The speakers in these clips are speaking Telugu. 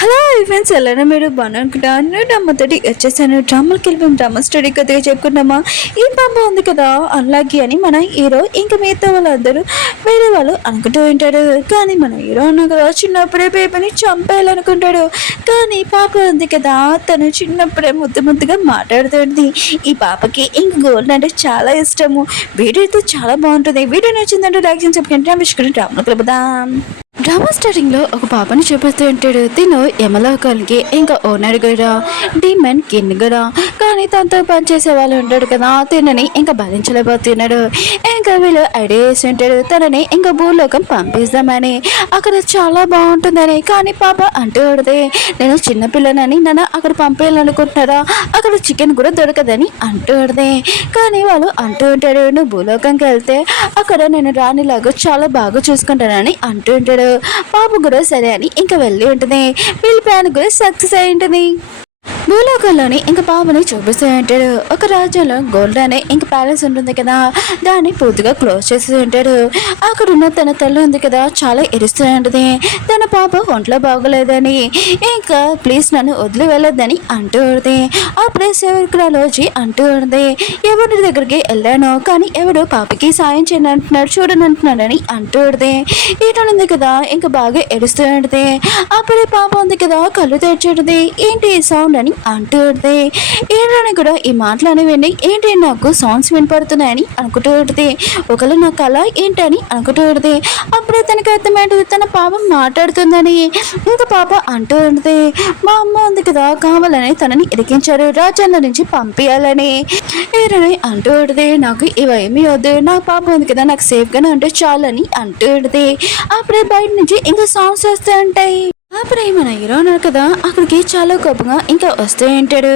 హలో ఫ్రెండ్స్, ఎలానే మీరు బాగుంటున్నాను. మొదటి వచ్చేసాను డ్రామాకి వెళ్ళిపోయాం. డ్రామా స్టడీ కొద్దిగా చెప్పుకున్నామా. ఈ పాప ఉంది కదా అన్లాకి అని మన హీరో ఇంకా మిగతా వాళ్ళందరూ వేరే వాళ్ళు అనుకుంటూ ఉంటాడు. కానీ మన హీరో అన్నా కదా చిన్నప్పుడే పేపర్ని చంపేయాలనుకుంటాడు. కానీ పాప ఉంది కదా తను చిన్నప్పుడే ముద్దు ముద్దుగా మాట్లాడుతుంది. ఈ పాపకి ఇంక గోల్డ్ అంటే చాలా ఇష్టము. వీడియో అయితే చాలా బాగుంటుంది. వీడియో నచ్చిందంటే లైక్ చేసి చెప్పండి. విషయం డ్రామాకి వెళ్దాం. డ్రామా స్టార్టింగ్ లో ఒక పాపని చూపిస్తూ ఉంటాడు. తిను యమలోకానికి ఇంకా ఓనర్ కూడా డీమన్ కింగ్ కూడా. కానీ తనతో పనిచేసే వాళ్ళు ఉంటాడు కదా, తినని ఇంకా భరించలేకపోతున్నాడు. ఇంకా వీళ్ళు ఐడియా వేసి ఉంటాడు తనని ఇంకా భూలోకం పంపిస్తామని. అక్కడ చాలా బాగుంటుందని. కానీ పాప అంటూ ఉండదు, నేను చిన్నపిల్లనని నన్ను అక్కడ పంపేయాలనుకుంటున్నారా, అక్కడ చికెన్ కూడా దొరకదని అంటూ ఉండదు. కానీ వాళ్ళు అంటూ ఉంటాడు, నువ్వు భూలోకంకి వెళ్తే అక్కడ నేను రాణిలాగా చాలా బాగా చూసుకుంటానని అంటూ ఉంటాడు. పాప కూడా సరే అని ఇంకా వెళ్ళి ఉంటుంది. వీళ్ళ ప్లాన్ కూడా సక్సెస్ అయి ఉంటుంది. భూలోకంలోని ఇంకా పాపని చూపిస్తూ ఉంటాడు. ఒక రాజ్యంలో గోల్డ్ అనే ఇంకా ప్యాలెస్ ఉంటుంది కదా, దాన్ని పూర్తిగా క్లోజ్ చేస్తూ ఉంటాడు. అక్కడున్న తన తల్లి ఉంది కదా చాలా ఎరుస్తూ ఉంటుంది. తన పాప ఒంట్లో బాగోలేదని ఇంకా ప్లీజ్ నన్ను వదిలి వెళ్ళొద్దని అంటూ ఉంటుంది. అప్పుడే సేవకురాలు వచ్చి అంటూ ఉంటుంది, ఎవరి దగ్గరికి వెళ్ళాను కానీ ఎవడు పాపకి సాయం చేయని అంటున్నాడు చూడని అంటున్నాడని అంటూ ఉంటుంది. ఈటనుంది కదా ఇంకా బాగా ఎరుస్తూ ఉంటుంది. అప్పుడే పాప ఉంది కదా కళ్ళు తెచ్చుంటుంది. ఏంటి సౌండ్ అని అంటూ ఉంటుంది. ఏంటని కూడా ఈ మాటలు అనేవండి, ఏంటి నాకు సౌండ్స్ వినపడుతున్నాయని అనుకుంటూ ఉంటుంది. ఒకవేళ నా కళ ఏంటని అనుకుంటూ ఉంటుంది. అప్పుడే తనకి అర్థమైంటుంది తన పాప మాట్లాడుతుందని. ఇంకా పాప అంటూ ఉంటుంది, మా అమ్మ ఉంది కదా కావాలని తనని ఇరికించారు, రాజ్యాంగం నుంచి పంపించాలని ఏరని అంటూ ఉంటుంది. నాకు ఇవేమీ వద్దు, నా పాప ఉంది కదా నాకు సేఫ్గానే ఉంటే చాలని అంటూ ఉంటుంది. అప్పుడే బయట నుంచి ఇంకా సౌండ్స్ వస్తూ ఉంటాయి. అప్పుడే మన హీరో ఉన్నారు కదా అక్కడికి చాలా కోపంగా ఇంకా వస్తూ ఉంటాడు.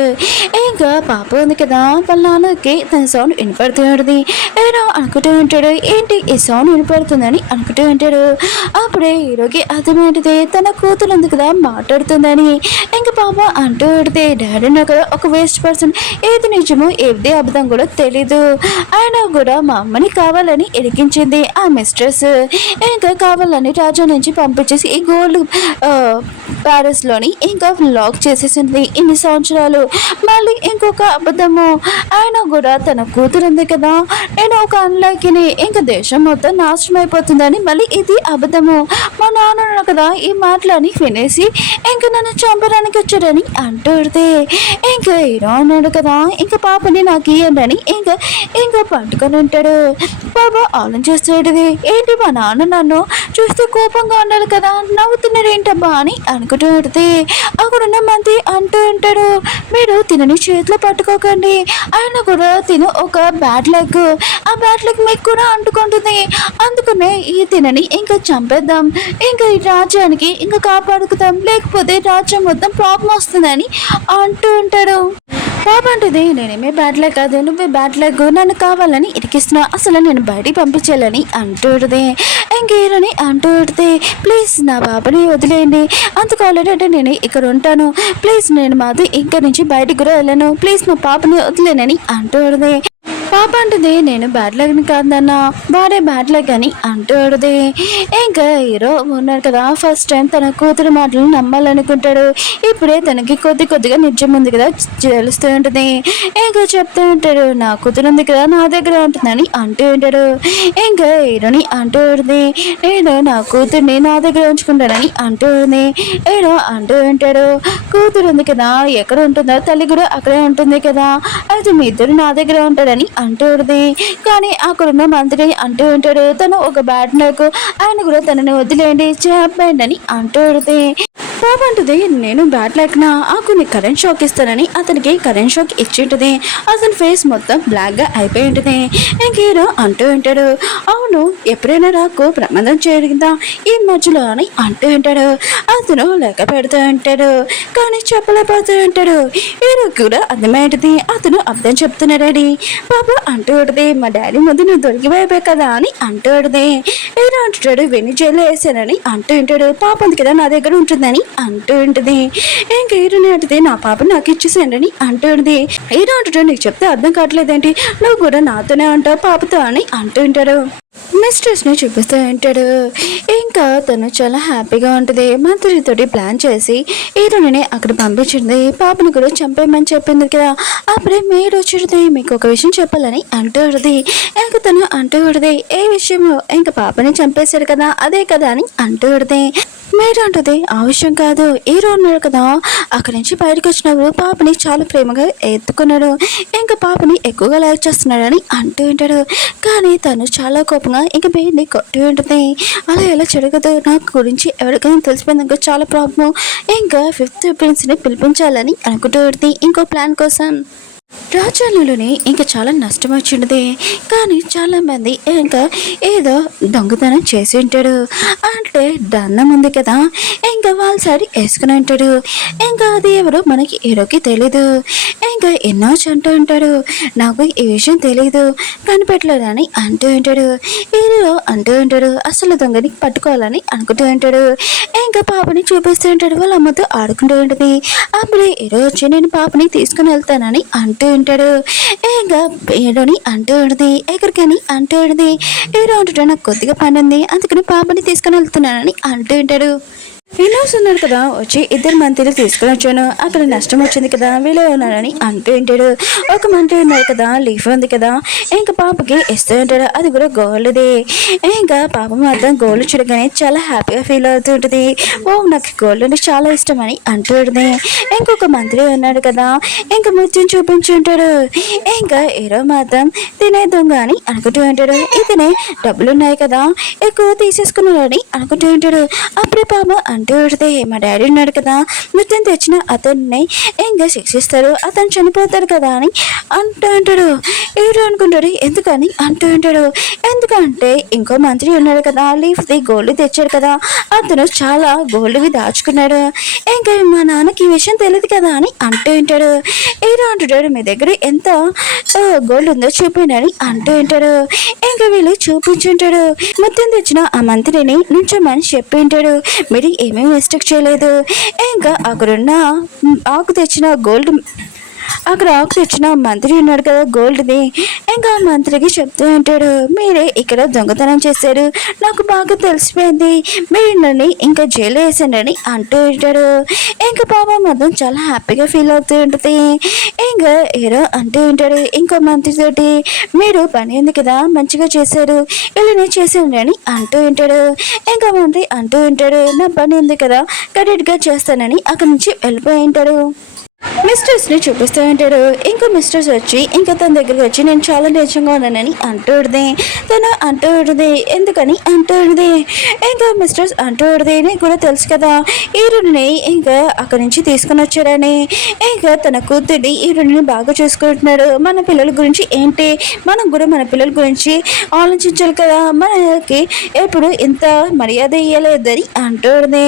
ఇంకా పాప ఉంది కదా వాళ్ళ నాన్నకి తన సౌండ్ వినపడుతూ ఉంటుంది. ఏదో అనుకుంటూ ఉంటాడు, ఏంటి ఈ సౌండ్ వినపడుతుందని అనుకుంటూ ఉంటాడు. అప్పుడే హీరోకి అర్థమైంది తన కూతురు ఉంది కదా మాట్లాడుతుందని. ఇంకా పాప అంటూ ఉంటుంది, డాడీ నాకు కదా ఒక వేస్ట్ పర్సన్, ఏది నిజమో ఏది అబద్ధం కూడా తెలీదు. ఆయన కూడా మా అమ్మని కావాలని ఇరికించింది ఆ మిస్ట్రెస్. ఇంకా కావాలని రాజా నుంచి పంపించేసి ఈ గోల్డ్ ప్యారిస్లోని ఇంకా లాక్ చేసేసింది ఇన్ని సంవత్సరాలు. మళ్ళీ ఇంకొక అబద్ధము, ఆయన కూడా తన కూతురు ఉంది కదా నేను ఒక అన్లాకిని ఇంకా దేశం మొత్తం నాశనం అయిపోతుందని మళ్ళీ ఇది అబద్ధము. మా నాన్న కదా ఈ మాటలని వినేసి ఇంకా నన్ను చంపడానికి వచ్చాడని అంటూడితే ఇంకా హీరో అన్నాడు కదా ఇంకా పాపని నాకు ఇయ్యండి ఇంకా ఇంకా పట్టుకొని ఉంటాడు. బాబా ఆలోచిస్తాడు, ఏంటి మా నాన్న నన్ను చూస్తే కోపంగా ఉండాలి కదా నవ్వుతున్నాడు ఏంటబ్బా అని అనుకుంటూ పెడితే అక్కడున్న మంది అంటూ ఉంటాడు, మీరు తినని చేతిలో పట్టుకోకండి, ఆయన కూడా తిను ఒక బ్యాడ్ లెగ్, ఆ బ్యాడ్ లెగ్ మీకు కూడా అంటుకుంటుంది, అందుకనే ఈ తినని ఇంకా చంపేద్దాం, ఇంకా ఈ రాజ్యానికి ఇంకా కాపాడుకుదాం, లేకపోతే రాజ్యం మొత్తం ప్రాబ్లం వస్తుందని అంటూ ఉంటాడు. పాప అంటుంది, నేనేమే బ్యాడ్ లెగ్ కాదు, నువ్వే బ్యాడ్ లెగ్, నన్ను కావాలని ఇరికిస్తున్నా, అసలు నేను బయటికి పంపించాలని అంటూడితే ఇంకేరని అంటూడితే ప్లీజ్ నా పాపని వదిలేయండి, అంత కావాలంటే నేను ఇక్కడ ఉంటాను, ప్లీజ్ నేను మాది ఇక్కడ నుంచి బయటికి కూడా వెళ్ళను, ప్లీజ్ నా పాపని వదిలేనని అంటూడితే పాప అంటుంది, నేను బ్యాడ్ లెగ్ని కాదన్నా వాడే బ్యాడ్ లెగ్ అని అంటూడితే ఇంకా హీరో ఉన్నారు కదా ఫస్ట్ టైం తన కూతురు మాటలు నమ్మాలనుకుంటాడు. ఇప్పుడే తనకి కొద్దిగా నిజం ఉంది కదా తెలుస్తూ ఉంటుంది. ఇంకా చెప్తూ ఉంటాడు, నా కూతురు ఉంది కదా నా దగ్గర ఉంటుందని అంటూ ఉంటాడు. ఇంకా హీరోని అంటూ ఉంటుంది, నేను నా కూతుర్ని నా దగ్గర ఉంచుకుంటానని అంటూ ఉంటుంది. హీరో అంటూ ఉంటాడు, కూతురు ఉంది కదా ఎక్కడ ఉంటుందో తల్లి కూడా అక్కడే ఉంటుంది కదా, అయితే మీ ఇద్దరు నా దగ్గర ఉంటాడని అంటూ ఉంటుంది. కానీ అక్కడున్న మంత్రి అంటూ ఉంటాడు, తను ఒక బ్యాడ్ లెగ్, ఆయన కూడా తనని వదిలేయండి చెప్పండి అని అంటూ ఉంటుంది. పాప అంటుంది, నేను బ్యాడ్ లెగ్నా కొన్ని కరెంట్ షాక్ ఇస్తానని అతనికి కరెంట్ షాక్ ఇచ్చి ఉంటుంది. అతని ఫేస్ మొత్తం బ్లాక్గా అయిపోయి ఉంటుంది. ఇంకేదో అంటూ ఉంటాడు, అవును ఎప్పుడైనా నాకు ప్రమాదం జరిగిందా ఈ మధ్యలో అని అంటూ ఉంటాడు. అతను లెక్క పెడుతూ ఉంటాడు కానీ చెప్పలేకపోతూ ఉంటాడు. హీరో కూడా అర్థమైంటుంది అతను అర్థం చెప్తున్నాడని. పాప అంటూ ఉంటుంది, మా డాడీ ముందు నువ్వు దొరికిపోయిపోయి కదా అని అంటూ ఉంటుంది. హీరో అంటుంటాడు, వెన్ని జైల్లో వేసానని అంటూ ఉంటాడు. పాప ఉంది కదా నా దగ్గర ఉంటుందని అంటూ ఉంటుంది. ఇంకా హీరోని అంటే నా పాప నాకు ఇచ్చేసేయండి అని అంటూ ఉంటుంది. హీరో అంటుంటాడు, నీకు చెప్తే అర్థం కావట్లేదేంటి, నువ్వు కూడా నాతోనే ఉంటావు పాపతో అని అంటూ ఉంటాడు. మిస్ట్రెస్ని చూపిస్తూ ఉంటాడు. ఇంకా తను చాలా హ్యాపీగా ఉంటుంది. మంత్రితోటి ప్లాన్ చేసి హీరోని అక్కడ పంపించింది. పాపను కూడా చంపేయమని చెప్పింది కదా. అప్పుడే మీరు వచ్చింది మీకు ఒక విషయం చెప్పాలని అంటూ ఉంటుంది. ఇంకా తను అంటూ ఉంటుంది, ఏ విషయమో ఇంకా పాపని చంపేశారు కదా అదే కదా అని అంటూ ఉంటుంది. మీరు అంటుంది ఆ విషయం కాదు, హీరో ఉన్నాడు కదా అక్కడి నుంచి బయటకు వచ్చినప్పుడు పాపని చాలా ప్రేమగా ఎత్తుకున్నాడు. ఇంకా పాపని ఎక్కువగా లైక్ చేస్తున్నాడని అంటూ ఉంటాడు. కానీ తను చాలా కోపంగా ఇంకా బేని కొట్టి ఉంటుంది. అలా ఎలా జరగదు, నాకు గురించి ఎవరికైనా తెలిసిపోయింది చాలా ప్రాబ్లం. ఇంకా ఫిఫ్త్ ప్రిన్స్ని పిలిపించాలని అనుకుంటూ ఉంటుంది ఇంకో ప్లాన్ కోసం. రాజ్యాంగంలోని ఇంకా చాలా నష్టం వచ్చింది. కానీ చాలామంది ఇంకా ఏదో దొంగతనం చేసి ఉంటాడు. అంటే దండం ఉంది కదా, ఇంకా వాళ్ళ సైడ్ వేసుకుని ఉంటాడు. ఇంకా అది ఎవరు మనకి హీరోకి తెలీదు. ఇంకా ఎన్నో అంటూ ఉంటాడు, నాకు ఈ విషయం తెలీదు కనిపెట్టలేదని అంటూ ఉంటాడు. హీరో అంటూ ఉంటాడు, అసలు దొంగని పట్టుకోవాలని అనుకుంటూ ఉంటాడు. ఇంకా పాపని చూపిస్తూ ఉంటాడు, వాళ్ళ అమ్మతో ఆడుకుంటూ ఉంటుంది. అప్పుడే హీరో వచ్చి నేను పాపని తీసుకుని వెళ్తానని అంటూ ఉంటాడు. ఇంకా హీరోని అంటూ ఉంటుంది, ఎక్కడికని అంటూ ఉంటుంది. హీరో అంటుంటే నాకు కొద్దిగా పని ఉంది అందుకని పాపని తీసుకుని వెళ్తున్నానని అంటూ ఉంటాడు. వినోస్ ఉన్నాడు కదా, వచ్చి ఇద్దరు మంత్రులు తీసుకుని వచ్చాను, అక్కడ నష్టం వచ్చింది కదా వీళ్ళే ఉన్నారని అంటూ ఉంటాడు. ఒక మంత్రి ఉన్నారు కదా, లీఫ్ ఉంది కదా, ఇంకా పాపకి ఇస్తూ ఉంటాడు. అది కూడా గోల్డ్ది. ఇంకా పాప మాత్రం గోల్డ్ చూడగానే చాలా హ్యాపీగా ఫీల్ అవుతూ ఉంటుంది. ఓ నాకు గోల్డ్ అంటే చాలా ఇష్టం అని అంటూ ఉంటుంది. ఇంకొక మంత్రి ఉన్నాడు కదా, ఇంకా ముత్యం చూపించుంటాడు. ఇంకా హీరో మాత్రం తినే దొంగ అని అనుకుంటూ ఉంటాడు. ఇతనే డబ్బులు ఉన్నాయి కదా ఎక్కువ తీసేసుకున్నాడని అనుకుంటూ ఉంటాడు. అప్పుడే పాప అంటూ ఉడితే, మా డాడీ ఉన్నాడు కదా మృత్యం తెచ్చిన అతన్ని ఇంకా శిక్షిస్తారు, అతను చనిపోతాడు కదా అని అంటూ ఉంటాడు. హీరో అనుకుంటాడు ఎందుకని అంటూ ఉంటాడు. ఎందుకంటే ఇంకో మంత్రి ఉన్నాడు కదా, లీఫ్ది గోల్డ్ తెచ్చాడు కదా, అతను చాలా గోల్డ్వి దాచుకున్నాడు. ఇంకా మా నాన్నకి ఈ విషయం తెలియదు కదా అని అంటూ ఉంటాడు. హీరో అంటుంటాడు, మీ దగ్గర ఎంత గోల్డ్ ఉందో చూపినని అంటూ ఉంటాడు. ఇంకా వీళ్ళు చూపించుంటాడు. మొత్తం తెచ్చిన ఆ మంత్రిని నుంచోమని చెప్పి ఉంటాడు. మీరు ఏమీ మిస్టేక్ చేయలేదు. ఇంకా అక్కడున్న ఆకు తెచ్చిన గోల్డ్ అక్కడ ఆకు తెచ్చిన మంత్రి ఉన్నాడు కదా గోల్డ్ది, ఇంకా మంత్రికి చెప్తూ ఉంటాడు, మీరే ఇక్కడ దొంగతనం చేశారు, నాకు బాగా తెలిసిపోయింది, మీరు నన్ను ఇంకా జైలు వేసానని అంటూ ఉంటాడు. ఇంకా పాప మాత్రం చాలా హ్యాపీగా ఫీల్ అవుతూ ఉంటుంది. ఇంకా హీరో అంటూ ఉంటాడు ఇంకో మంత్రితోటి, మీరు పని ఉంది కదా మంచిగా చేశారు, ఇలానే చేశాను అని అంటూ ఉంటాడు. ఇంకా మంత్రి అంటూ ఉంటాడు, నా పని ఉంది కదా కరెక్ట్గా చేస్తానని అక్కడి నుంచి వెళ్ళిపోయి ఉంటాడు. మిస్టర్స్ని చూపిస్తూ ఉంటాడు. ఇంకో మిస్టర్స్ వచ్చి ఇంకా తన దగ్గరికి వచ్చి నేను చాలా నీచంగా ఉన్నానని అంటూ ఉంటుంది. తను అంటూ ఉంటుంది ఎందుకని అంటూ ఉంటుంది. ఇంకా మిస్టర్స్ అంటూ ఉంటుంది, నీకు కూడా తెలుసు కదా హీరోని ఇంకా అక్కడి నుంచి తీసుకుని వచ్చాడని, ఇంకా తన కూతుర్ని హీరోని బాగా చూసుకుంటున్నాడు, మన పిల్లల గురించి ఏంటి, మనం కూడా మన పిల్లల గురించి ఆలోచించాలి కదా, మనకి ఎప్పుడు ఇంత మర్యాద ఇయ్యలేదని అంటూ ఉంటుంది.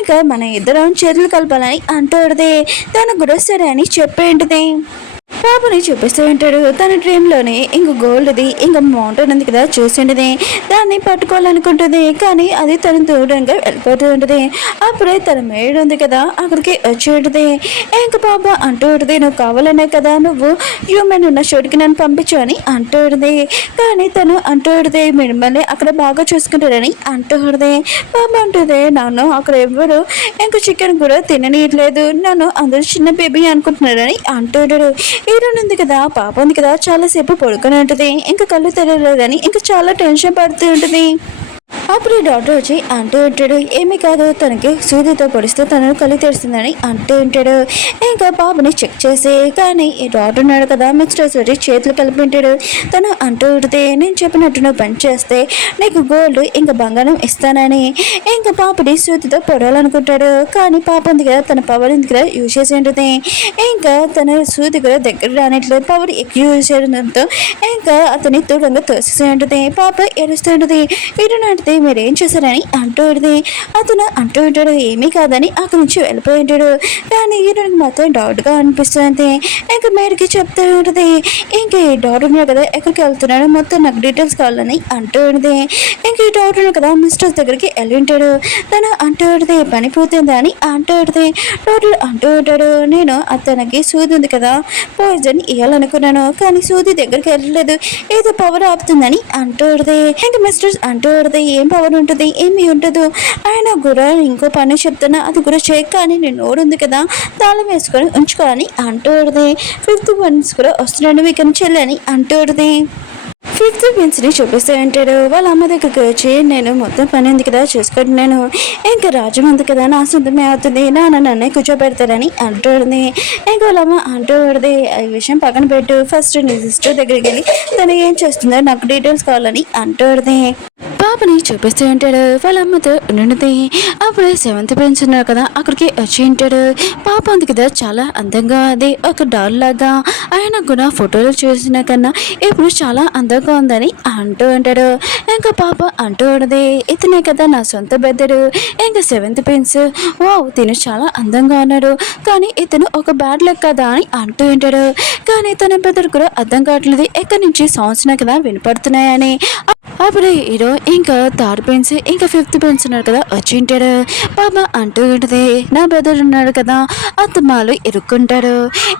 ఇంకా మన ఇద్దరం చేతులు కలపాలని అంటూ ఉంటుంది. తను కూడా సరే అని చెప్పేంటిది. పాపని చూపిస్తూ ఉంటాడు. తన డ్రీమ్లోనే ఇంక గోల్డ్ది ఇంకా మౌంటైన్ ఉంది కదా చూసిండది, దాన్ని పట్టుకోవాలనుకుంటుంది. కానీ అది తను దూరంగా వెళ్ళిపోతూ ఉంటుంది. అప్పుడే తన మేడ్ ఉంది కదా అక్కడికి వచ్చి ఉంటుంది. ఇంక పాప అంటూ ఉంటుంది, నువ్వు కావాలనే కదా నువ్వు హ్యూమన్ ఉన్న చోటుకి నన్ను పంపించు అని అంటూ ఉంటుంది. కానీ తను అంటూ ఉంటుంది, మిమ్మల్ని అక్కడ బాగా చూసుకుంటారని అంటూ ఉంటుంది. పాప అంటుంది, నన్ను అక్కడ ఎవ్వరు ఇంకా చికెన్ కూడా తిననీయట్లేదు, నన్ను అందరూ చిన్న బేబీ అనుకుంటున్నారని అంటూ ఉంటాడు. హీరోయిన్ ఉంది కదా పాప ఉంది కదా చాలాసేపు పడుకొని ఉంటుంది, ఇంకా కళ్ళు తెరలేదని ఇంకా చాలా టెన్షన్ పడుతూ ఉంటుంది. అప్పుడు ఈ డాక్టర్ వచ్చి అంటూ ఉంటాడు, ఏమీ కాదు తనకి సూదితో పొడిస్తే తను కళ్ళు తెరుస్తుందని అంటూ ఉంటాడు. ఇంకా పాపని చెక్ చేసి, కానీ ఈ డాక్టర్ ఉన్నాడు కదా మిక్స్టర్స్ వచ్చి చేతులు కలిపి ఉంటాడు. తను అంటూ ఉంటే నేను చెప్పినట్టు నువ్వు పని చేస్తే నీకు గోల్డ్ ఇంకా బంగారం ఇస్తానని ఇంకా పాపని సూదితో పొడాలనుకుంటాడు. కానీ పాప ఉంది కదా తన పవర్ ఉంది కదా యూజ్ చేసి ఉంటుంది. ఇంకా తన సూది కూడా దగ్గర రానట్లేదు, పవర్ ఎక్కువ యూజ్ చేయడంతో ఇంకా అతని దూరంగా తోసేసి ఉంటుంది. పాప ఏడుస్తూ ఉంటుంది. వీడు నాటితే మీరు ఏం చేశారని అంటూ ఉంటుంది. అతను అంటూ ఉంటాడు ఏమీ కాదని అక్కడి నుంచి వెళ్ళిపోయి ఉంటాడు. కానీ హీరోకి మాత్రం డౌట్గా అనిపిస్తుంది. ఇంకా మేడకి చెప్తూ ఉంటుంది ఇంక ఈ డౌట్ ఉన్నాడు కదా ఎక్కడికి వెళ్తున్నాడు మొత్తం నాకు డీటెయిల్స్ కావాలని అంటూ ఉంటుంది. ఇంక ఈ డౌట్ ఉన్నాడు కదా మిస్టర్ దగ్గరికి వెళ్ళి ఉంటాడు. తను అంటూ ఉంటుంది పని పూర్తిందా అని అంటూ ఉంటుంది. డౌట్ అంటూ ఉంటాడు నేను అతనికి సూది ఉంది కదా పాయిజన్ ఇవ్వాలనుకున్నాను కానీ సూది దగ్గరికి వెళ్ళలేదు ఏదో పవర్ ఆపుతుందని అంటూ ఉంటుంది. ఇంక మిస్టర్ అంటూ ఉంటుంది ఏం పవర్ ఉంటుంది ఏమీ ఉండదు ఆయన కూడా ఇంకో పని చెప్తున్నా అది కూడా చేయక అని నేను నోరు ఉంది కదా తాళం వేసుకొని ఉంచుకోవాలని అంటూ ఉంటుంది. ఫిఫ్త్ వన్స్ కూడా వస్తున్నాడు మీకు చెల్లని అంటూ ఉంటుంది. ఫిఫ్త్ పెన్స్ని చూపిస్తూ ఉంటాడు. వాళ్ళ అమ్మ దగ్గరికి వచ్చి నేను మొత్తం పని ఉంది కదా చూసుకుంటున్నాను ఇంకా రాజ్యం ఉంది కదా నా సొంతమే అవుతుంది నన్నే కూర్చోబెడతారని అంటుంది. ఇంకా వాళ్ళ అమ్మ అంటూ ఉంటుంది ఈ విషయం పక్కన పెట్టు ఫస్ట్ నీ సిస్టర్ దగ్గరికి వెళ్ళి తను ఏం చేస్తుందో నాకు డీటెయిల్స్ కావాలని అంటుంది. పాపని చూపిస్తూ ఉంటాడు. వాళ్ళ అమ్మతో ఉండుంది. అప్పుడే సెవెంత్ పెన్స్ ఉన్నారు కదా అక్కడికి వచ్చి ఉంటాడు. పాప ఉంది కదా చాలా అందంగా అది ఒక డాల్ లాగా ఆయన కూడా ఫోటోలు చూసిన కన్నా ఇప్పుడు చాలా అందంగా ఉందని అంటూ ఉంటాడు. ఇంకా పాప అంటూ ఉండదు ఇతనే కదా నా సొంత బెద్దడు ఇంకా సెవెంత్ పెన్స్ వావ్ తిను చాలా అందంగా ఉన్నాడు కానీ ఇతను ఒక బ్యాడ్ లక్ కదా అని అంటూ ఉంటాడు. కానీ తన బెద్దడు కూడా అర్థం కావట్లేదు ఎక్కడి నుంచి సాంగ్స్ కదా వినపడుతున్నాయని. అప్పుడే హీరో ఇంకా థర్డ్ పెన్స్ ఇంకా ఫిఫ్త్ పెన్స్ ఉన్నారు కదా వచ్చి ఉంటాడు. పాప అంటూ ఉంటుంది నా బ్రదర్ ఉన్నాడు కదా అత్తమాలు ఇరుక్కుంటాడు.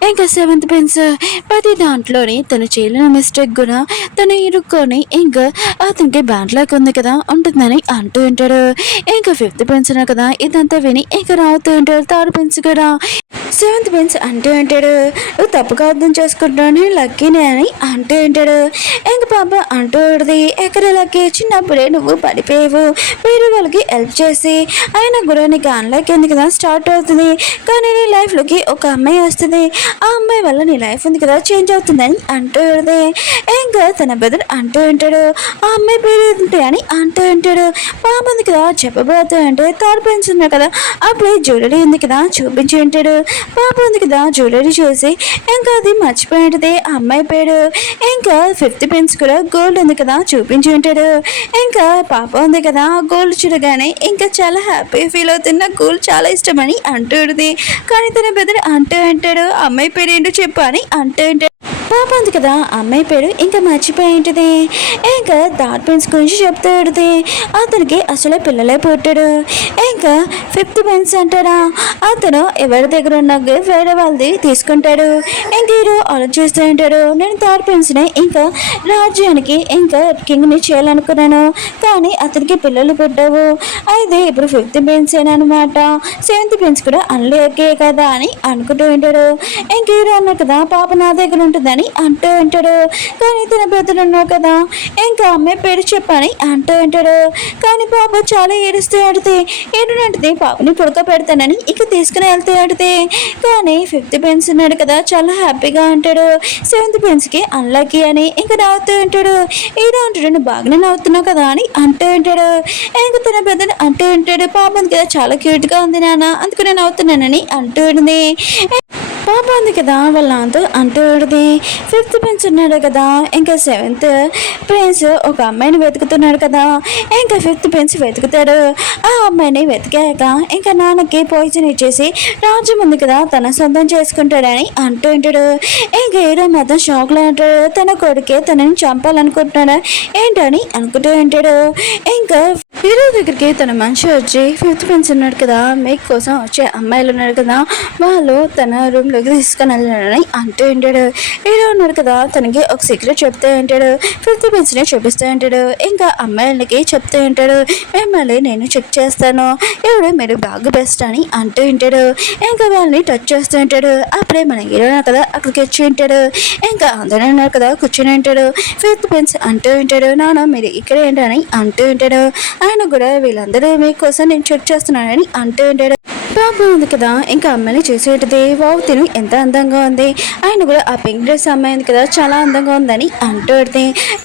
ఇంకా సెవెంత్ పెన్స్ ప్రతి దాంట్లోని తను చేయలేని మిస్టేక్ కూడా తను ఇరుక్కొని ఇంకా అతనికి బ్యాడ్ లక్ ఉంది కదా ఉంటుందని అంటూ ఉంటాడు. ఇంకా ఫిఫ్త్ పెన్స్ ఉన్నారు కదా ఇదంతా విని ఇంకా రావుతూ ఉంటాడు. థర్డ్ పెన్స్ కూడా సెవెంత్ పెన్స్ అంటూ ఉంటాడు నువ్వు తప్పుగా అర్థం చేసుకుంటాను లక్కీనే అని అంటూ ఉంటాడు. ఇంక పాప అంటూ ఉంటుంది ఎక్కడ లక్కీ చిన్నప్పుడే నువ్వు పడిపోయావు వేరే వాళ్ళకి హెల్ప్ చేసి అయినా కూడా నీకు అన్లక్ ఉంది కదా స్టార్ట్ అవుతుంది కానీ నీ లైఫ్లోకి ఒక అమ్మాయి వస్తుంది ఆ అమ్మాయి వల్ల నీ లైఫ్ ఉంది కదా చేంజ్ అవుతుందని అంటూ ఉంటుంది. ఇంకా తన బ్రదర్ అంటూ ఉంటాడు ఆ అమ్మాయి పేరు ఏంటి అని అంటూ ఉంటాడు. పాప ఉంది కదా చెప్పబోతూ అంటే థర్డ్ పెన్స్ ఉన్నాయి కదా అప్పుడే జ్యువెలరీ ఉంది కదా చూపించి ఉంటాడు. పాప ఉంది కదా జ్యువెలరీ చూసి ఇంకా అది మర్చిపోయింటది అమ్మాయి పేరు. ఇంకా ఫిఫ్త్ పెన్స్ కూడా గోల్డ్ ఉంది కదా చూపించి ఉంటాడు. ఇంకా పాప ఉంది కదా గోల్డ్ చూడగానే ఇంకా చాలా హ్యాపీ ఫీల్ అవుతుంది నాకు గోల్డ్ చాలా ఇష్టమని అంటుంది. కానీ తన బెదర్ అంటూ ఉంటాడు అమ్మాయి పేరు ఏంటో చెప్పు అని అంటూ ఉంటాడు. పాప ఉంది కదా అమ్మాయి పేరు ఇంకా మర్చిపోయి ఉంటుంది. ఇంకా థర్డ్ పెన్స్ గురించి చెప్తూ ఉంటుంది అతనికి అసలు పిల్లలే పుట్టాడు. ఇంకా ఫిఫ్త్ పెన్స్ అంటారా అతను ఎవరి దగ్గర ఉన్న వేరే వాళ్ళది తీసుకుంటాడు. ఇంక హీరో ఆలోచిస్తూ ఉంటాడు నేను థర్డ్ పెన్స్ని ఇంకా రాజ్యానికి ఇంకా కింగ్ని చేయాలనుకున్నాను కానీ అతనికి పిల్లలు పుట్టావు అయితే ఇప్పుడు ఫిఫ్త్ పెన్స్ అనమాట సెవెంత్ పెన్స్ కూడా అన్లేకే కదా అని అనుకుంటూ ఉంటాడు. ఇంక హీరో అన్నారు కదా పాప నా దగ్గర ఉంటుందని అంటూ ఉంటాడు. కానీ తన బ్రదర్ ఉన్నావు కదా ఇంకా అమ్మాయి పేరు చెప్పని అంటూ ఉంటాడు. కానీ పాప చాలా ఏడుస్తూ ఆడితే ఏంటంటే పాపని పుడక పెడతానని ఇక తీసుకుని వెళ్తూ ఆడితే కానీ ఫిఫ్త్ పెన్స్ ఉన్నాడు కదా చాలా హ్యాపీగా ఉంటాడు. సెవెంత్ పెన్స్కి అన్లక్కీ అని ఇంకా నవ్వుతూ ఉంటాడు. ఏదో అంటాడు నువ్వు బాగానే నవ్వుతున్నావు కదా అని అంటూ ఉంటాడు. ఇంకా తన బ్రదర్ అంటూ ఉంటాడు పాప ఉంది కదా చాలా క్యూట్గా ఉంది నాన్న అందుకు నేను నవ్వుతున్నానని అంటూ ఉంటుంది. పాప ఉంది కదా వాళ్ళ నాతో అంటూ ఉంటుంది ఫిఫ్త్ పెన్స్ ఉన్నాడు కదా ఇంకా సెవెంత్ పెన్స్ ఒక అమ్మాయిని వెతుకుతున్నాడు కదా ఇంకా ఫిఫ్త్ పెన్స్ వెతుకుతాడు. ఆ అమ్మాయిని వెతికాక ఇంకా నాన్నకి పాయిజన్ ఇచ్చేసి రాజ్యం ఉంది కదా తన సొంతం చేసుకుంటాడని అంటూ ఉంటాడు. ఇంకా హీరో మాత్రం షాక్లో ఉంటాడు తన కొడుకే తనని చంపాలనుకుంటున్నాడు ఏంటని అనుకుంటూ ఉంటాడు. ఇంకా హీరో దగ్గరికి తన మనిషి వచ్చి ఫిఫ్త్ పెన్స్ ఉన్నాడు కదా మేక్ కోసం వచ్చే అమ్మాయిలు ఉన్నారు కదా వాళ్ళు తన రూమ్లోకి తీసుకొని వెళ్ళాడని అంటూ ఉంటాడు. హీరో ఉన్నాడు కదా తనకి ఒక సీక్రెట్ చెప్తూ ఉంటాడు ఫిఫ్త్ పెన్స్ని చూపిస్తూ ఉంటాడు. ఇంకా అమ్మాయిలకి చెప్తూ ఉంటాడు మిమ్మల్ని నేను చెక్ చేస్తాను ఎవడు మీరు బాగా బెస్ట్ అని అంటూ ఉంటాడు. ఇంకా వాళ్ళని టచ్ చేస్తూ ఉంటాడు. అప్పుడే మన హీరో కదా అక్కడికి వచ్చి ఉంటాడు. ఇంకా అందరూ ఉన్నారు కదా కూర్చొని ఉంటాడు. ఫిఫ్త్ పెన్స్ అంటూ ఉంటాడు నాన్న మీరు ఇక్కడ ఏంటని అంటూ ఉంటాడు. ఆయన కూడా వీళ్ళందరూ మీకోసం నేను చెక్ చేస్తున్నానని అంటూ ఉంటాడు. పాప ఉంది కదా ఇంకా అమ్మాయిని చూసేటది వావ్ తిను ఎంత అందంగా ఉంది ఆయన కూడా ఆ పింక్ డ్రెస్ అమ్మాయి ఉంది కదా చాలా అందంగా ఉందని అంటూ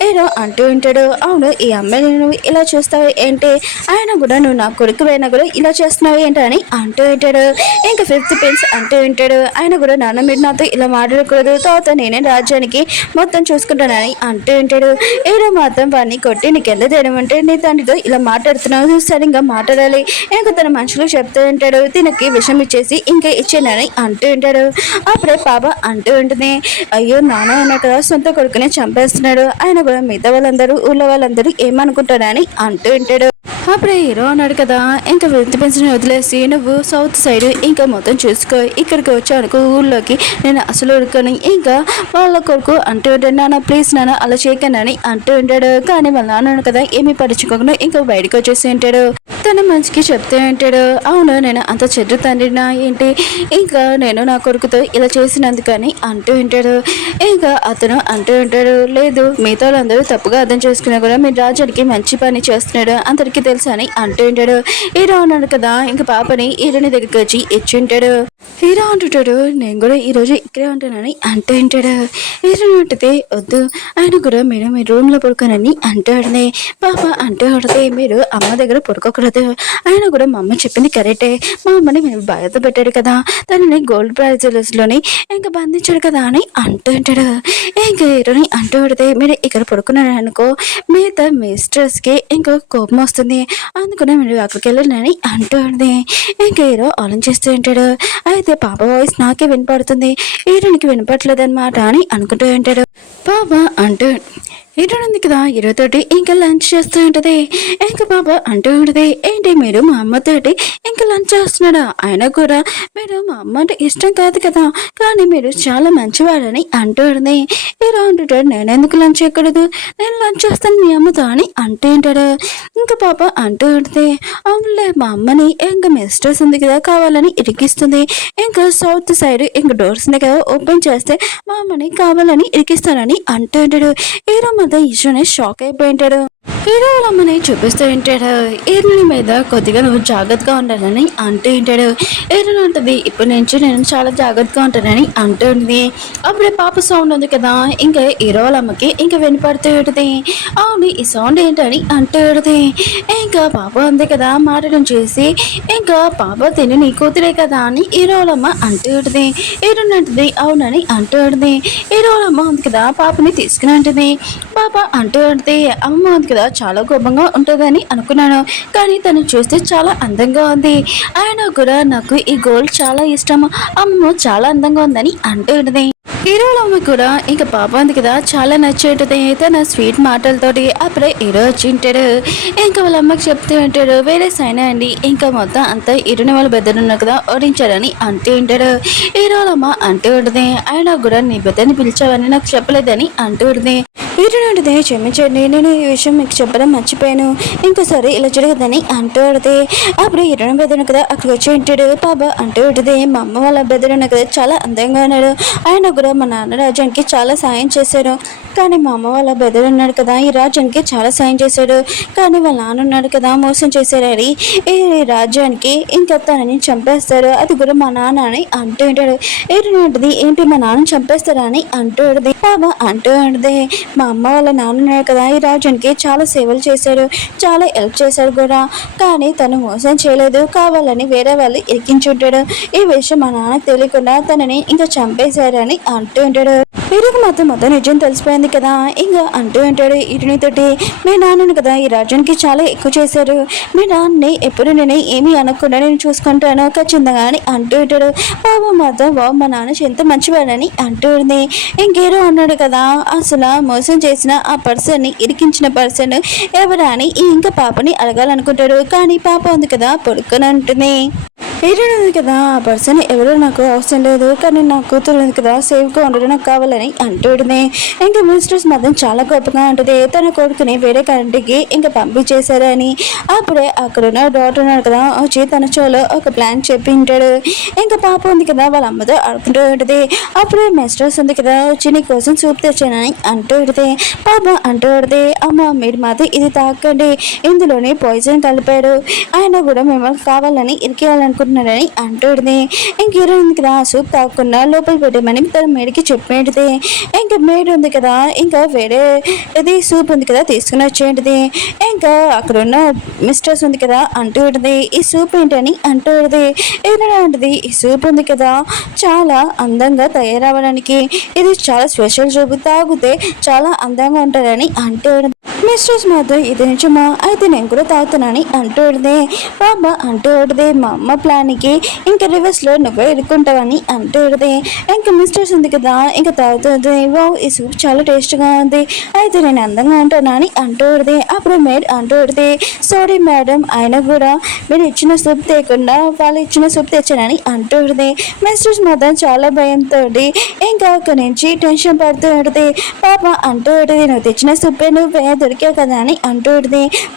ఏదో అంటూ ఉంటాడు. అవును ఈ అమ్మాయిని నువ్వు ఇలా చూస్తావు ఏంటి ఆయన కూడా నువ్వు నా కొడుకు అయినా కూడా ఇలా చేస్తున్నావు ఏంటి అని అంటూ ఉంటాడు. ఇంకా ఫిఫ్త్ ప్రిన్స్ అంటూ ఉంటాడు ఆయన కూడా నాన్న మీరు నాతో ఇలా మాట్లాడకూడదు తర్వాత నేనే రాజ్యానికి మొత్తం చూసుకుంటానని అంటూ ఉంటాడు. ఏదో మాత్రం వాడిని కొట్టి నీకు ఎంత తేడం అంటే నీ తండ్రితో ఇలా మాట్లాడుతున్నావు సరిగ్గా మాట్లాడాలి ఇంకా తన మనుషులు చెప్తూ ఉంటాడు తినకి విషం ఇచ్చేసి ఇంకా ఇచ్చేనని అంటూ ఉంటాడు. అప్పుడే పాప అంటూ ఉంటుంది అయ్యో నాన్న అన్న కదా సొంత కొడుకునే చంపేస్తున్నాడు ఆయన కూడా మిగతా వాళ్ళందరూ ఊళ్ళో వాళ్ళందరూ ఏమనుకుంటారని అంటూ ఉంటాడు. అప్పుడే హీరో అన్నాడు కదా ఇంకా వెంత పెంచిన వదిలేసి నువ్వు సౌత్ సైడ్ ఇంకా మొత్తం చూసుకో ఇక్కడికి వచ్చానుకో ఊళ్ళోకి నేను అసలు ఉడుకొని ఇంకా వాళ్ళ కొడుకు అంటూ ఉంటాడు నాన్న ప్లీజ్ నాన్న అలా చేయకనని అంటూ ఉంటాడు. కానీ వాళ్ళ నాన్న కదా ఏమీ పడుచుకోకుండా ఇంకా బయటకు వచ్చేసి ఉంటాడు. తన మంచికి చెప్తూ ఉంటాడు అవును నేను అంత చెడ్డ తండ్రినా ఏంటి ఇంకా నేను నా కొడుకుతో ఇలా చేసినందుకని అంటూ ఉంటాడు. ఇంకా అతను అంటూ ఉంటాడు లేదు మిగతా వాళ్ళందరూ తప్పుగా అర్థం చేసుకున్నా కూడా మీ రాజానికి మంచి పని చేస్తున్నాడు అందరికీ తెలుసు అని అంటూ ఉంటాడు. హీరో అన్నాడు కదా ఇంకా పాపని హీరోని దగ్గరికి వచ్చి ఇచ్చి ఉంటాడు. హీరో అంటుంటాడు నేను కూడా ఈరోజు ఇక్కడే ఉంటానని అంటూ ఉంటాడు. హీరో అంటుంది వద్దు ఆయన కూడా మీరు మీ రూమ్ లో పడుకోనని అంటాడునే పాప అంటూ ఆడితే మీరు అమ్మ దగ్గర పడుకోకూడదు ఆయన కూడా మా అమ్మ చెప్పింది కరెక్టే మా అమ్మని మీరు బాధ్యత పెట్టాడు కదా తనని గోల్డ్ ప్రైజెస్ లోని ఇంకా బంధించాడు కదా అని అంటూ ఉంటాడు. ఇంకా హీరోని అంటూ ఆడితే మీరు ఇక్కడ పడుకున్నాడు అనుకో మిగతా మిస్ట్రెస్ కి ఇంకా కోపం వస్తుంది అందుకనే మీరు అక్కడికి వెళ్ళాలని అంటూ ఉంది. ఇంకా హీరో ఆలోచిస్తూ ఉంటాడు అయితే పాప వాయిస్ నాకే వినపడుతుంది హీరోనికి వినపట్లేదన్నమాట అని అనుకుంటూ ఉంటాడు. పాప అంటూ హీరో ఉంది కదా హీరోతోటి ఇంకా లంచ్ చేస్తూ ఉంటది. ఇంకా పాప అంటూ ఉంటది ఏంటి మీరు మా అమ్మతోటి ఇంకా లంచ్ చేస్తున్నాడా ఆయన కూడా మీరు మా అమ్మ అంటే ఇష్టం కాదు కదా కానీ మీరు చాలా మంచివాడని అంటూ ఉంటుంది. హీరో అంటుంటాడు నేను ఎందుకు లంచ్ చేయకూడదు నేను లంచ్ చేస్తాను మీ అమ్మతో అని అంటూ ఉంటాడు. ఇంకా పాప అంటూ ఉంటుంది అవునులే మా అమ్మని ఇంకా మిస్టర్స్ ఉంది కదా కావాలని ఇరికిస్తుంది ఇంకా సౌత్ సైడ్ ఇంకా డోర్స్ కదా ఓపెన్ చేస్తే మా అమ్మని కావాలని ఇరికిస్తానని అంటూ ఉంటాడు. హీరో మాత్రం ఈశ్వరుని షాక్ అయిపోయి ఉంటాడు. హీరో వాళ్ళ అమ్మని చూపిస్తూ ఉంటాడు హీరోని మీద కొద్దిగా నువ్వు జాగ్రత్తగా ఉండాలని అంటూ ఉంటాడు. హీరోని ఉంటుంది ఇప్పటి నుంచి నేను చాలా జాగ్రత్తగా ఉంటానని అంటూ ఉంటుంది. అప్పుడే పాప సౌండ్ ఉంది కదా ఇంకా హీరో వాళ్ళ అమ్మకి ఇంకా వినపడుతూ ఉంటుంది అవును ఈ సౌండ్ ఏంటని అంటూ ఉంటుంది. ఇంకా పాప ఉంది కదా మాటను చేసి ఇంకా పాప తిని నీ కూతురే కదా అని హీరో వాళ్ళ అమ్మ అంటూ ఉంటుంది. హీరోని అంటుంది అవునని అంటూ ఉంటుంది. హీరో వాళ్ళ అమ్మ ఉంది కదా పాపని తీసుకుని ఉంటుంది. పాప అంటూ ఉంటుంది అమ్మ ఉంది కదా చాలా కోపంగా ఉంటుందని అనుకున్నాను కానీ తను చూస్తే చాలా అందంగా ఉంది ఆయన కూడా నాకు ఈ గోల్డ్ చాలా ఇష్టం అమ్మ చాలా అందంగా ఉందని అంటూ ఉంటుంది. హీరోల అమ్మ కూడా ఇంకా పాప ఉంది కదా చాలా నచ్చేటది తన స్వీట్ మాటలతోటి. అప్పుడే హీరో వచ్చి ఉంటాడు ఇంకా వాళ్ళ అమ్మకి చెప్తూ ఉంటాడు వేరే సైనా అండి ఇంకా మొత్తం అంతా హీరోని వాళ్ళ బెద్దరున్నా కదా ఓడించాడని అంటూ ఉంటాడు. హీరోల అమ్మ అంటూ ఉంటుంది ఆయన కూడా నీ బెద్దరిని పిలిచావని నాకు చెప్పలేదని అంటూ ఉంటుంది. హీరోని ఉంటుంది క్షమించండి నేను ఈ విషయం మీకు చెప్పడం మర్చిపోయాను ఇంకోసారి ఇలా జరగదని అంటూ ఉంటుంది. అప్పుడు హీరోని బెదరును కదా అక్కడికి వచ్చి ఉంటాడు. పాప అంటూ ఉంటుంది మా అమ్మ వాళ్ళ బెదరున్న కదా చాలా అందంగా ఉన్నాడు ఆయన కూడా మా నాన్న రాజ్యానికి చాలా సాయం చేశారు కానీ మా అమ్మ వాళ్ళ బెదరు ఉన్నాడు కదా ఈ రాజ్యానికి చాలా సాయం చేశాడు కానీ వాళ్ళ నాన్న ఉన్నాడు కదా మోసం చేశారని ఈ రాజ్యానికి ఇంకా తనని చంపేస్తారు అది కూడా మా నాన్న అని అంటూ ఉంటాడు. ఏంటంటది ఏంటి మా నాన్న చంపేస్తారా అని అంటూ ఉంటుంది. పాప అంటూ ఉంటుంది మా అమ్మ వాళ్ళ నాన్న ఉన్నాడు కదా ఈ రాజ్యానికి చాలా సేవలు చేశాడు చాలా హెల్ప్ చేశాడు కూడా కానీ తను మోసం చేయలేదు కావాలని వేరే వాళ్ళు ఇరికించుంటాడు ఈ విషయం మా నాన్నకు తెలియకుండా తనని ఇంకా చంపేశారని అంటూ ఉంటాడు. వీరికి మొత్తం నిజం తెలిసిపోయింది కదా ఇంకా అంటూ ఉంటాడు ఇటునితోటి మీ నాన్నను కదా ఈ రాజ్యానికి చాలా ఎక్కువ చేశారు మీ నాన్నని ఎప్పుడు నేను ఏమీ అనకుండా నేను చూసుకుంటాను ఖచ్చితంగా అని అంటూ ఉంటాడు. బాబు మాత్రం మా నాన్న ఎంత మంచివాడని అంటూ ఉంది. ఇంకేరో అన్నాడు కదా అసలు మోసం చేసిన ఆ పర్సన్ని ఇరికించిన పర్సన్ ఎవరా అని ఇంకా పాపని అడగాలనుకుంటాడు కానీ పాప ఉంది కదా పడుకొని ఉంటుంది. హీరోయిన్ ఉంది కదా ఆ పర్సన్ ఎవరో నాకు అవసరం లేదు కానీ నా కూతురు ఉంది కదా సేఫ్గా ఉండడం నాకు కావాలని అంటుంది. ఇంకా మినిస్టర్స్ మాత్రం చాలా గొప్పగా ఉంటుంది తన కొడుకుని వేరే కంట్రీకి ఇంకా పంపించేశారని. అప్పుడే అక్కడున్న డాక్టర్ ఉన్నాడు కదా వచ్చి తన చోలో ఒక ప్లాన్ చెప్పి ఉంటాడు. ఇంకా పాప ఉంది కదా వాళ్ళ అమ్మతో ఆడుకుంటూ ఉంటుంది. అప్పుడే మిస్టర్స్ ఉంది కదా వచ్చి నీ కోసం సూప్ తెచ్చానని అంటూ ఉంటుంది. పాప అంటూ ఉంటుంది అమ్మ మీరు మాత్రం ఇది తాకండి ఇందులోనే పాయిజన్ కలిపాడు ఆయన కూడా మిమ్మల్ని కావాలని ఇరికేయాలనుకుంటున్నారు తాగుతున్నాడని అంటూడిది. ఇంక హీరోయిన్ ఉంది కదా సూప్ తాగకుండా లోపల పెట్టమని తన మేడికి చెప్పేటిది. ఇంకా మేడ్ ఉంది కదా ఇంకా వేరే ఇది సూప్ ఉంది కదా తీసుకుని వచ్చేటిది. ఇంకా అక్కడున్న మిస్టర్స్ ఉంది కదా అంటూ ఉంటుంది ఈ సూప్ ఏంటని అంటూ ఉంటుంది. ఏంటంటే ఈ సూప్ ఉంది కదా చాలా అందంగా తయారవడానికి ఇది చాలా స్పెషల్ సూప్ తాగితే చాలా అందంగా ఉంటుందని అంటూ మిస్టర్స్ మాత్రం ఇది నిజమా అయితే నేను కూడా తాగుతున్నానని అంటూ బాబా అంటూ మా అమ్మ ప్లాన్కి ఇంకా రివర్స్లో నువ్వే ఇరుక్కుంటావని అంటూ ఇంకా మిస్టర్స్ ఉంది కదా ఇంకా తాగుతుంది ఈ సూప్ చాలా టేస్ట్గా ఉంది అయితే నేను అందంగా ఉంటానని అంటూ అప్పుడు మేడ్ అంటూ సారీ మేడం అయినా కూడా మీరు ఇచ్చిన సూప్ తేకుండా వాళ్ళు ఇచ్చిన సూప్ తెచ్చానని అంటూ మిస్టర్స్ మాత్రం చాలా భయంతో ఇంకా అక్కడి నుంచి టెన్షన్ పడుతూ ఉంటుంది. పాప అంటూ నువ్వు తెచ్చిన సూపే నువ్వే దొరికావు కదా అని అంటూ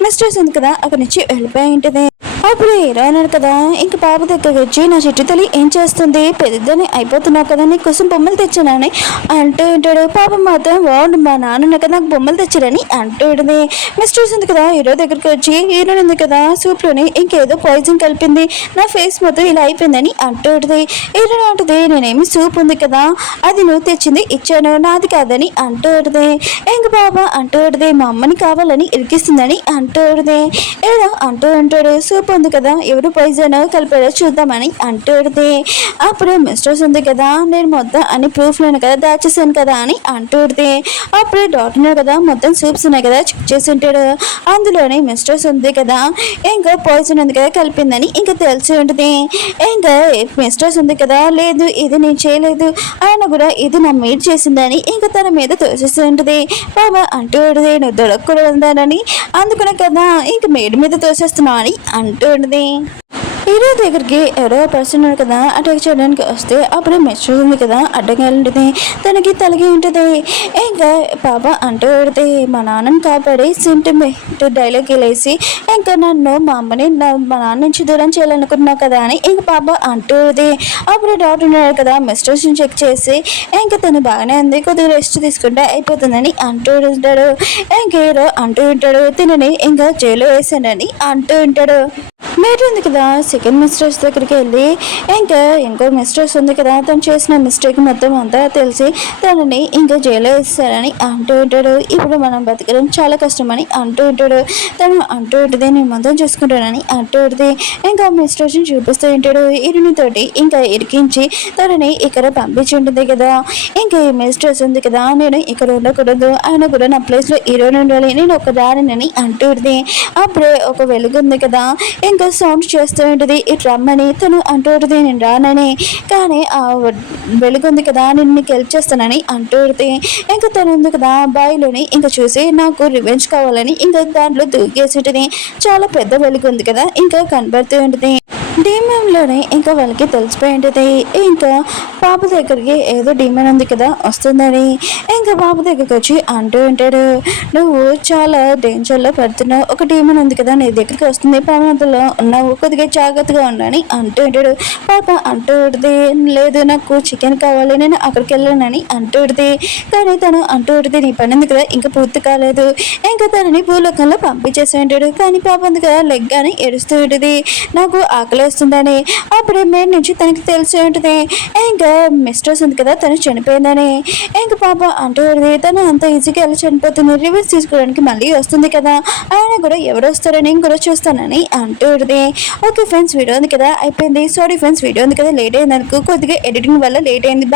మిస్టర్స్ ఉంది కదా అక్కడి నుంచి వెళ్ళిపోయి ఉంటుంది. అప్పుడు హీరో అన్నాడు కదా ఇంక పాప దగ్గరికి వచ్చి నా చెట్టు తల్లి ఏం చేస్తుంది పెద్దదని అయిపోతున్నావు కదా నీ కోసం బొమ్మలు తెచ్చానని అంటూ ఉంటాడు. పాప మాత్రం వాడు మా నాన్న కదా నాకు బొమ్మలు తెచ్చాడని అంటూ ఉంటుంది. మిస్టర్స్ ఉంది కదా హీరో దగ్గరికి వచ్చి హీరో ఉంది కదా సూప్లోని ఇంకేదో పాయిజన్ కలిపింది నా ఫేస్ మొత్తం ఇలా అయిపోయిందని అంటూ ఉంటుంది. హీరో అంటుంది నేనేమి సూప్ ఉంది కదా అది నువ్వు తెచ్చింది ఇచ్చాను నాది కాదని అంటూ ఉంటుంది. ఇంక పాప అంటూ ఉంటుంది మా అమ్మని కావాలని ఇరికిస్తుందని అంటూ ఉంటుంది. ఏదో అంటూ ఉంటాడు సూప్ ఉంది కదా ఎవరు పాయిజన్ కలిపాడో చూద్దామని అంటూడితే అప్పుడు మిస్టర్స్ ఉంది కదా నేను మొత్తం అన్ని ప్రూఫ్లను కదా దాచేసాను కదా అని అంటూడితే అప్పుడు డాక్టర్ కదా మొత్తం సూప్స్ ఉన్నాయి కదా చెక్ చేసి ఉంటాడు. అందులోనే మిస్టర్స్ ఉంది కదా ఇంకా పాయిజన్ ఉంది కదా కలిపిందని ఇంకా తెలిసి ఉంటుంది. ఇంకా మిస్టర్స్ ఉంది కదా లేదు ఇది నేను చేయలేదు ఆయన కూడా ఇది నా మేడ్ చేసిందని ఇంకా తన మీద తోచేసి ఉంటుంది. బాబా అంటూడిది నువ్వు దొరకకూడదని అందుకునే కదా ఇంకా మేడ్ మీద తోసేస్తున్నావు అని అంటూడిది. హీరో దగ్గరికి ఎవరో పర్సన్ కదా అటాక్ చేయడానికి వస్తే అప్పుడు మిస్టర్ ఉంది కదా అడ్డంగా ఉంటుంది తనకి తలగి ఉంటుంది. ఇంకా పాప అంటూ పెడితే మా నాన్నని కాపాడి సెంటిమెంట్ డైలాగ్ వేసి ఇంకా నన్ను మా అమ్మని మా నాన్న నుంచి దూరం చేయాలనుకున్నావు కదా అని ఇంక పాప అంటూది. అప్పుడు డాక్టర్ ఉన్నాడు కదా మిస్టర్స్ని చెక్ చేసి ఇంకా తను బాగానే ఉంది కొద్దిగా రెస్ట్ తీసుకుంటే అయిపోతుందని అంటూ ఉంటాడు. ఇంకా హీరో అంటూ ఉంటాడు తినని ఇంకా జైలు వేసానని అంటూ ఉంటాడు. మేడ్ ఉంది కదా సెకండ్ మిస్టర్స్ దగ్గరికి వెళ్ళి ఇంకా ఇంకో మిస్టర్స్ ఉంది కదా తను చేసిన మిస్టేక్ మొత్తం అంతా తెలిసి తనని ఇంకా జైల్లో వేస్తారని అంటూ ఉంటాడు. ఇప్పుడు మనం బతకడం చాలా కష్టమని అంటూ ఉంటాడు. తను అంటూ ఉంటుంది నేను మొత్తం చూసుకుంటానని అంటూ ఉంటుంది. ఇంకా మిస్టర్స్ని చూపిస్తూ ఉంటాడు ఇరునితోటి ఇంకా ఇరికించి తనని ఇక్కడ పంపించి ఉంటుంది కదా. ఇంకా ఈ మిస్టర్స్ ఉంది కదా నేను ఇక్కడ ఉండకూడదు ఆయన కూడా నా ప్లేస్లో హీరోని ఉండాలి నేను ఒక రానని అంటూ ఉంటుంది. అప్పుడే ఒక వెలుగు ఉంది కదా ఇంకా సౌండ్ చేస్తూ ఉంటుంది ఇటు రమ్మని తను అంటూ ఉంటుంది నేను రానని కానీ ఆ వెలుగుంది కదా నేను నీకు హెల్ప్ చేస్తానని అంటూ ఉంటుంది. ఇంకా తను ఉంది కదా బాయిలోని ఇంకా చూసి నాకు రివెంజ్ కావాలని ఇంకా దాంట్లో దూకేసి ఉంటుంది. చాలా పెద్ద వెలుగు ఉంది కదా ఇంకా కనబడుతూ ఉంటుంది. డీమంలోనే ఇంకా వాళ్ళకి తెలిసిపోయి ఉంటుంది ఇంకా పాప దగ్గరికి ఏదో డీమన్ ఉంది కదా వస్తుందని ఇంకా పాప దగ్గరికి వచ్చి అంటూ ఉంటాడు నువ్వు చాలా డేంజర్లో పడుతున్నావు ఒక డీమన్ ఉంది కదా నీ దగ్గరికి వస్తుంది పాపలో ఉన్నావు కొద్దిగా జాగ్రత్తగా ఉండని అంటూ ఉంటాడు. పాప అంటూ ఉంటుంది లేదు నాకు చికెన్ కావాలి నేను అక్కడికి వెళ్ళానని అంటూ ఉంటుంది. కానీ తను అంటూ ఉంటుంది నీ పని ఉంది కదా ఇంకా పూర్తి కాలేదు ఇంకా తనని భూలోకంలో పంపించేసి ఉంటాడు. కానీ పాప ఉంది కదా లెగ్ అని ఏడుస్తూ ఉంటుంది నాకు ఆకలి వస్తుందని. అప్పుడే మేడ్ నుంచి తనకి తెలిసి ఉంటుంది ఇంకా మిస్టర్స్ ఉంది కదా తను చనిపోయిందని. ఇంకా పాప అంటూ తను అంత ఈజీగా ఎలా చనిపోతుంది రివర్స్ తీసుకోవడానికి మళ్ళీ వస్తుంది కదా ఆయన కూడా ఎవరు వస్తారో నేను కూడా చూస్తానని అంటూ ఓకే ఫ్రెండ్స్ వీడియో ఉంది కదా అయిపోయింది. సారీ ఫ్రెండ్స్ వీడియో ఉంది కదా లేట్ అయింది అనుకో కొద్దిగా ఎడిటింగ్ వల్ల లేట్ అయింది.